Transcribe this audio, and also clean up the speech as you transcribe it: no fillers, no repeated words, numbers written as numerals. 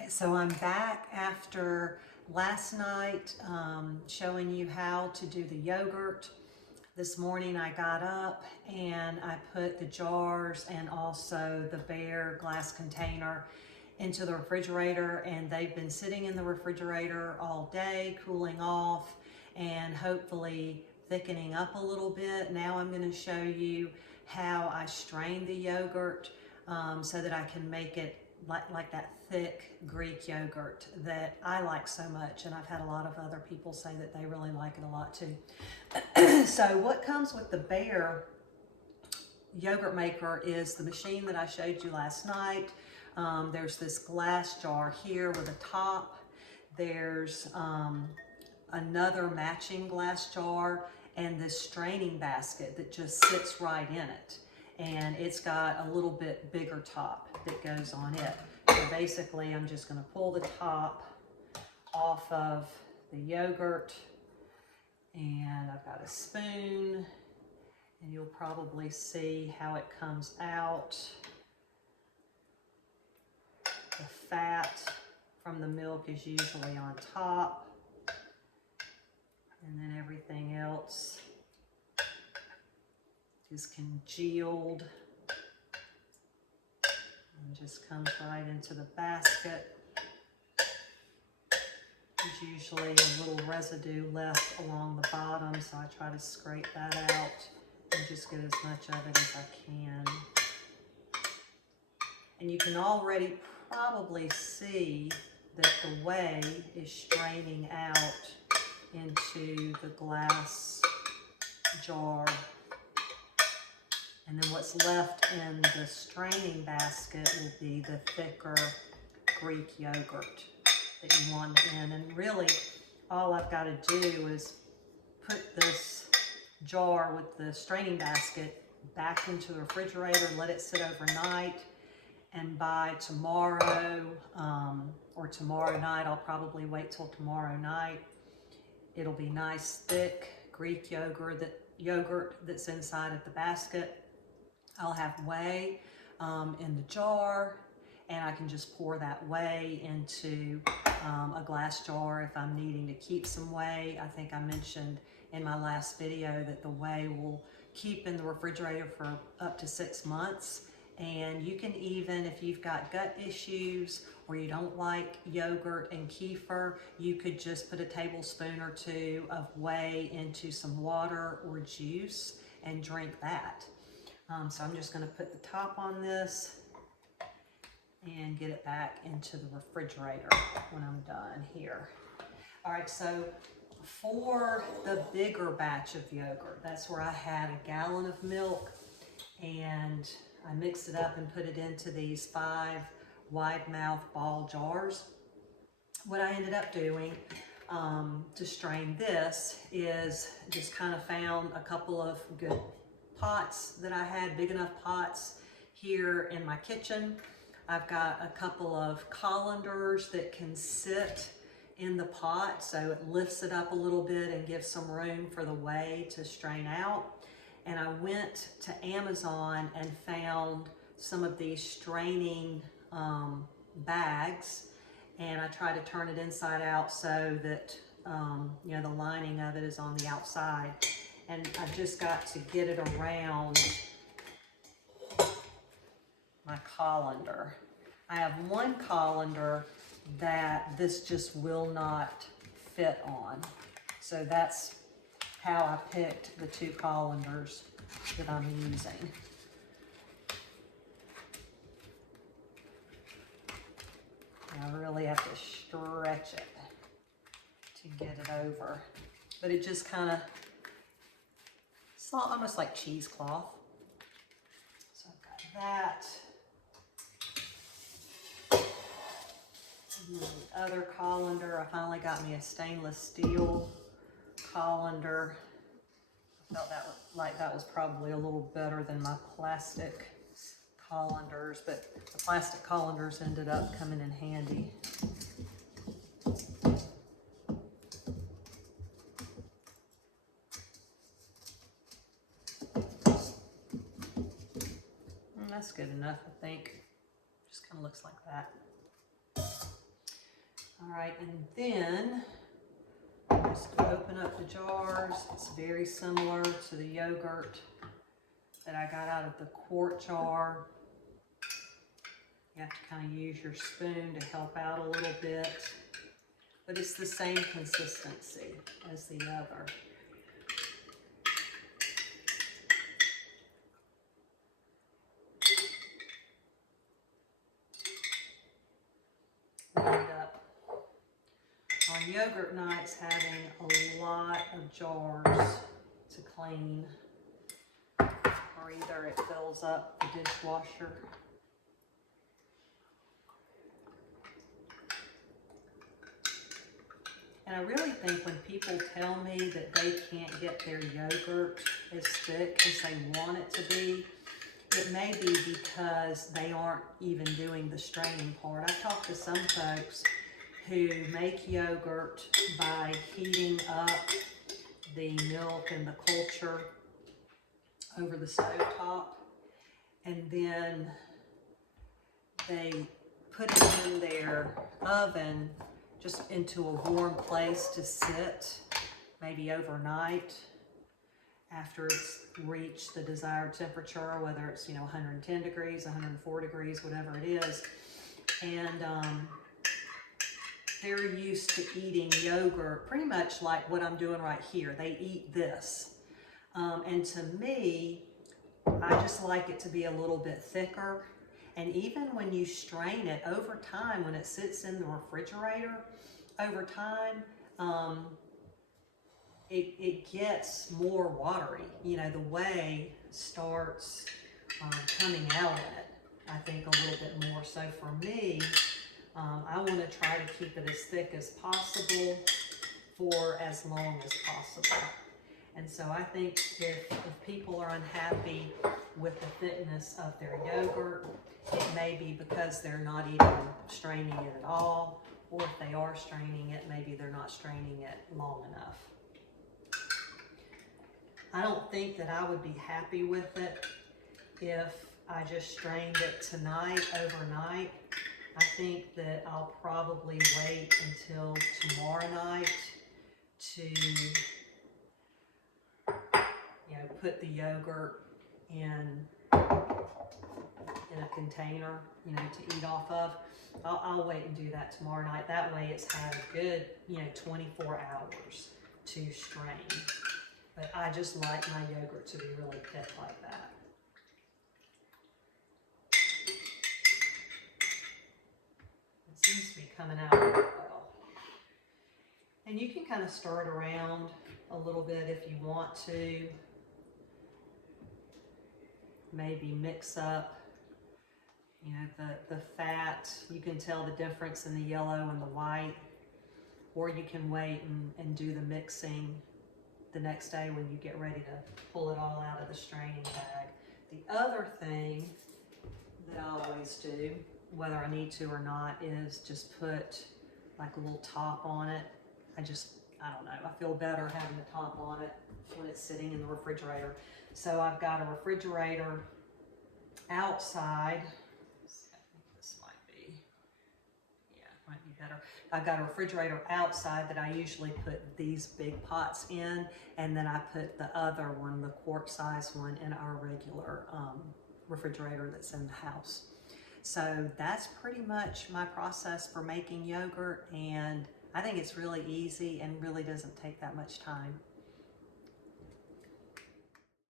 Alright, so I'm back after last night showing you how to do the yogurt. This morning I got up and I put the jars and also the bare glass container into the refrigerator, and they've been sitting in the refrigerator all day, cooling off and hopefully thickening up a little bit. Now I'm going to show you how I strain the yogurt so that I can make it like that thick Greek yogurt that I like so much, and I've had a lot of other people say that they really like it a lot too. So what comes with the bare yogurt maker is the machine that I showed you last night. There's this glass jar here with a top. There's another matching glass jar and this straining basket that just sits right in it. And it's got a little bit bigger top that goes on it. So basically I'm just going to pull the top off of the yogurt, and I've got a spoon, and you'll probably see how it comes out. The fat from the milk is usually on top, and then everything else is congealed and just comes right into the basket. There's usually a little residue left along the bottom, so I try to scrape that out and just get as much of it as I can. And you can already probably see that the whey is straining out into the glass jar. And then what's left in the straining basket will be the thicker Greek yogurt that you want in. And really, all I've got to do is put this jar with the straining basket back into the refrigerator, let it sit overnight, and by tomorrow or tomorrow night, I'll probably wait till tomorrow night, it'll be nice thick Greek yogurt that's inside of the basket. I'll have whey in the jar, and I can just pour that whey into a glass jar if I'm needing to keep some whey. I think I mentioned in my last video that the whey will keep in the refrigerator for up to 6 months. And you can even, if you've got gut issues or you don't like yogurt and kefir, you could just put a tablespoon or two of whey into some water or juice and drink that. So I'm just going to put the top on this and get it back into the refrigerator when I'm done here. All right, so for the bigger batch of yogurt, that's where I had a gallon of milk, and I mixed it up and put it into these 5 wide mouth ball jars. What I ended up doing to strain this is just kind of found a couple of good pots that I had, big enough pots here in my kitchen. I've got a couple of colanders that can sit in the pot, so it lifts it up a little bit and gives some room for the whey to strain out. And I went to Amazon and found some of these straining bags, and I tried to turn it inside out so that you know, the lining of it is on the outside. And I've just got to get it around my colander. I have one colander that this just will not fit on. So that's how I picked the 2 colanders that I'm using. I really have to stretch it to get it over. But it just kind of, it's almost like cheesecloth. So I've got that. And then the other colander, I finally got me a stainless steel colander. I felt that was probably a little better than my plastic colanders, but the plastic colanders ended up coming in handy. And that's good enough, I think. Just kind of looks like that. All right, and then just open up the jars. It's very similar to the yogurt that I got out of the quart jar. You have to kind of use your spoon to help out a little bit, but it's the same consistency as the other. We end up on yogurt nights having a lot of jars to clean, or either it fills up the dishwasher. And I really think when people tell me that they can't get their yogurt as thick as they want it to be, it may be because they aren't even doing the straining part. I've talked to some folks who make yogurt by heating up the milk and the culture over the stovetop, and then they put it in their oven just into a warm place to sit, maybe overnight, after it's reached the desired temperature, whether it's 110 degrees, 104 degrees, whatever it is. And they're used to eating yogurt pretty much like what I'm doing right here. They eat this. And to me, I just like it to be a little bit thicker. And even when you strain it over time, when it sits in the refrigerator, over time, it gets more watery. The whey starts coming out in it, I think, a little bit more. So for me, I want to try to keep it as thick as possible for as long as possible. And so I think if people are unhappy with the thickness of their yogurt, it may be because they're not even straining it at all, or if they are straining it, maybe they're not straining it long enough. I don't think that I would be happy with it if I just strained it tonight, overnight. I think that I'll probably wait until tomorrow night to put the yogurt in a container, to eat off of. I'll wait and do that tomorrow night. That way it's had a good, 24 hours to strain. But I just like my yogurt to be really thick like that. It seems to be coming out really well. And you can kind of stir it around a little bit if you want to. Maybe mix up, the fat. You can tell the difference in the yellow and the white. Or you can wait and do the mixing the next day when you get ready to pull it all out of the straining bag. The other thing that I always do, whether I need to or not, is just put like a little top on it. I don't know, I feel better having the top on it when it's sitting in the refrigerator. So I've got a refrigerator outside. I think this might be better. I've got a refrigerator outside that I usually put these big pots in, and then I put the other one, the quart size one, in our regular refrigerator that's in the house. So that's pretty much my process for making yogurt, and I think it's really easy and really doesn't take that much time.